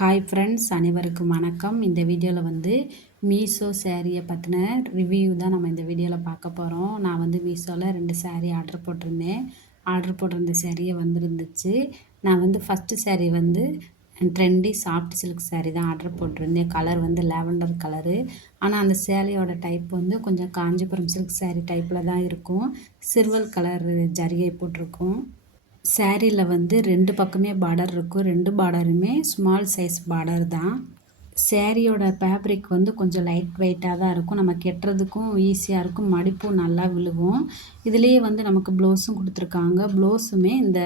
Hi friends, அனைவருக்கும் வணக்கம். இந்த வீடியோவில் வந்து மீஷோ சேரீயை பற்றின ரிவ்யூ தான் நம்ம இந்த வீடியோவில் பார்க்க போகிறோம். நான் வந்து மீஷோவில் 2 சேரீ ஆர்டர் போட்டிருந்தேன். ஆர்டர் போட்டிருந்த சேரீயை வந்துருந்துச்சு. நான் வந்து ஃபஸ்ட்டு சேரீ வந்து ட்ரெண்டி சாஃப்ட் சில்க் சேரீ தான் ஆர்டர் போட்டிருந்தேன். கலர் வந்து லாவெண்டர் கலரு. ஆனால் அந்த சேலையோட டைப் வந்து கொஞ்சம் காஞ்சிபுரம் சில்க் சேரீ டைப்பில் தான் இருக்கும். சில்வர் கலர் ஜரிகை போட்டிருக்கும். சேரீல வந்து 2 பக்கமே பார்டர் இருக்கும். 2 பார்டருமே ஸ்மால் சைஸ் பார்டர் தான். சேரீயோட ஃபேப்ரிக் வந்து கொஞ்சம் லைட் வெயிட்டாக தான் இருக்கும். நம்ம கட்டுறதுக்கும் ஈஸியாக இருக்கும். மடிப்பும் நல்லா விழுகும். இதுலேயே வந்து நமக்கு ப்ளவுஸும் கொடுத்துருக்காங்க. ப்ளவுஸுமே இந்த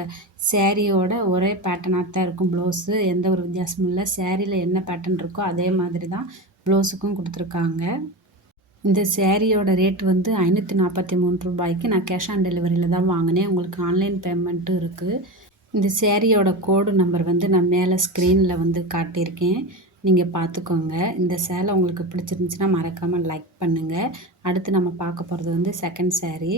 சேரீயோட ஒரே பேட்டர்னாக தான் இருக்கும். ப்ளவுஸு எந்த ஒரு வித்தியாசமும் இல்லை. சேரீல என்ன பேட்டர்ன் இருக்கோ அதே மாதிரி தான் ப்ளவுஸுக்கும் கொடுத்துருக்காங்க. இந்த சேரீயோட ரேட் வந்து ரூ. 543. நான் கேஷ் ஆன் டெலிவரியில் தான் வாங்கினேன். உங்களுக்கு ஆன்லைன் பேமெண்ட்டும் இருக்குது. இந்த சேரீயோட கோடு நம்பர் வந்து நான் மேலே ஸ்க்ரீனில் வந்து காட்டியிருக்கேன். நீங்கள் பார்த்துக்கோங்க. இந்த சேலை உங்களுக்கு பிடிச்சிருந்துச்சுன்னா மறக்காமல் லைக் பண்ணுங்கள். அடுத்து நம்ம பார்க்க போகிறது வந்து செகண்ட் சேரீ.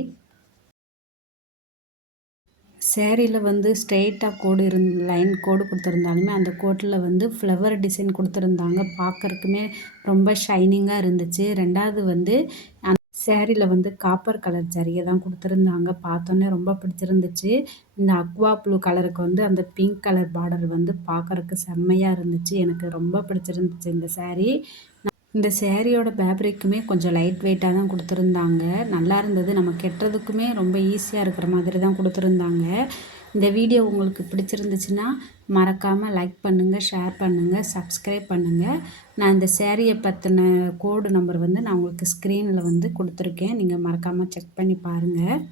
சேரீல வந்து ஸ்ட்ரெயிட்டாக கோடு லைன் கோடு கொடுத்துருந்தாலுமே அந்த கோட்டில் வந்து ஃப்ளவர் டிசைன் கொடுத்துருந்தாங்க. பார்க்கறக்குமே ரொம்ப ஷைனிங்காக இருந்துச்சு. ரெண்டாவது வந்து சேரீல வந்து காப்பர் கலர் ஜரிகை தான் கொடுத்துருந்தாங்க. பார்த்தோன்னே ரொம்ப பிடிச்சிருந்துச்சு. இந்த அக்வா ப்ளூ கலருக்கு வந்து அந்த பிங்க் கலர் பார்டர் வந்து பார்க்கறக்கு செம்மையாக இருந்துச்சு. எனக்கு ரொம்ப பிடிச்சிருந்துச்சு இந்த சேரீ. இந்த சேரீயோட ஃபேப்ரிக்குமே கொஞ்சம் லைட் வெயிட்டாக தான் கொடுத்துருந்தாங்க. நல்லா இருந்தது. நம்ம கட்டுறதுக்குமே ரொம்ப ஈஸியாக இருக்கிற மாதிரி தான் கொடுத்துருந்தாங்க. இந்த வீடியோ உங்களுக்கு பிடிச்சிருந்துச்சுன்னா மறக்காமல் லைக் பண்ணுங்கள், ஷேர் பண்ணுங்கள், சப்ஸ்கிரைப் பண்ணுங்கள். நான் இந்த சேரீயை பற்றின கோடு நம்பர் வந்து நான் உங்களுக்கு ஸ்க்ரீனில் வந்து கொடுத்துருக்கேன். நீங்கள் மறக்காமல் செக் பண்ணி பாருங்கள்.